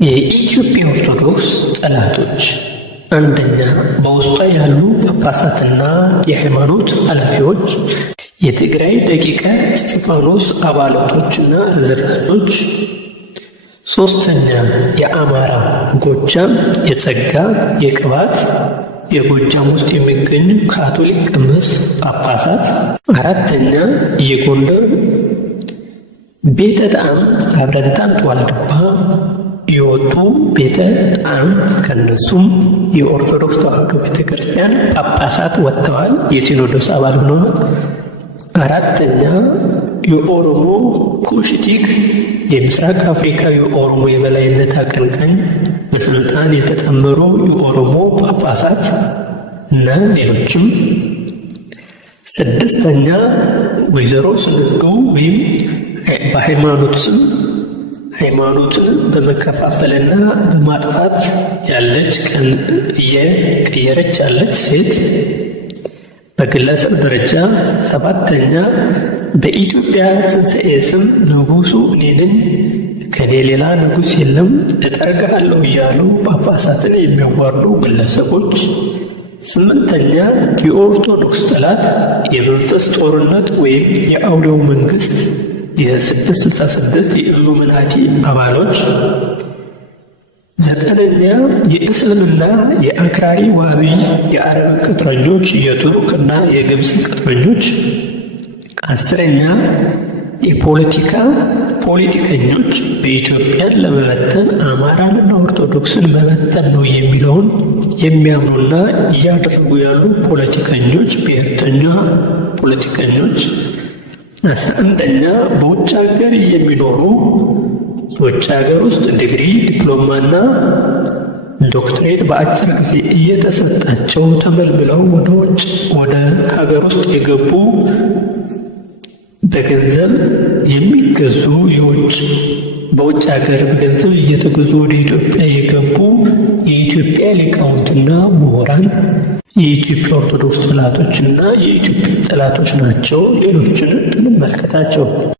የኢትዮጵያ ኦርቶዶክስ ጠላቶች፣ አንደኛ፣ በውስጧ ያሉ ጳጳሳትና የሃይማኖት ኃላፊዎች፣ የትግራይ ደቂቀ እስጢፋኖስ አባላቶችና ርዝራዦች። ሶስተኛ፣ የአማራ፣ ጎጃም፣ የጸጋ፣ የቅባት፣ የጎጃም ውስጥ የሚገኙ ካቶሊክ ቅዱስ ጳጳሳት። አራተኛ፣ የጎንደር ቤተ ጣዕም አብረንታንት ዋልድባ የወጡ ቤተ ጣዕም፣ ከነሱም የኦርቶዶክስ ተዋሕዶ ቤተ ክርስቲያን ጳጳሳት ወጥተዋል፣ የሲኖዶስ አባል ሆነዋል። አራተኛ፣ የኦሮሞ ኩሽቲክ የምስራቅ አፍሪካ የኦሮሞ የበላይነት አቀንቃኝ በስልጣን የተጠመሩ የኦሮሞ ጳጳሳት እና ሌሎችም። ስድስተኛ፣ ወይዘሮ ስንዱ ወይም በሃይማኖት ስም ሃይማኖትን በመከፋፈልና በማጥፋት ያለች እየቀየረች ያለች ሴት በግለሰብ ደረጃ። ሰባተኛ፣ በኢትዮጵያ ትንሣኤ ስም ንጉሡ እኔ ነኝ፣ ከኔ ሌላ ንጉሥ የለም፣ እጠርግሃለሁ እያሉ ጳጳሳትን የሚያዋርዱ ግለሰቦች። ስምንተኛ፣ የኦርቶዶክስ ጠላት የመንፈስ ጦርነት ወይም የአውሬው መንግሥት የ666 የኢሉሚናቲ አባሎች። ዘጠነኛ፣ የእስልምና የአክራሪ ዋቢ የአረብ ቅጥረኞች፣ የቱርክና የግብፅ ቅጥረኞች። አስረኛ፣ ፖለቲከኞች በኢትዮጵያን ለመበተን አማራንና ኦርቶዶክስን መበተን ነው የሚለውን የሚያምኑና እያደረጉ ያሉ ፖለቲከኞች፣ ብሔርተኛ ፖለቲከኞች። 11ኛ፣ በውጭ ሀገር የሚኖሩ በውጭ ሀገር ውስጥ ዲግሪ፣ ዲፕሎማና ዶክትሬት በአጭር ጊዜ እየተሰጣቸው ተመልምለው ወደ ሀገር ውስጥ የገቡ በገንዘብ የሚገዙ በውጭ ሀገር በገንዘብ እየተገዙ ወደ ኢትዮጵያ የገቡ የኢትዮጵያ ሊቃውንትና ምሁራን የኢትዮጵያ ኦርቶዶክስ ጠላቶችና የኢትዮጵያ ጠላቶች ናቸው። ሌሎችን እንመልከታቸው።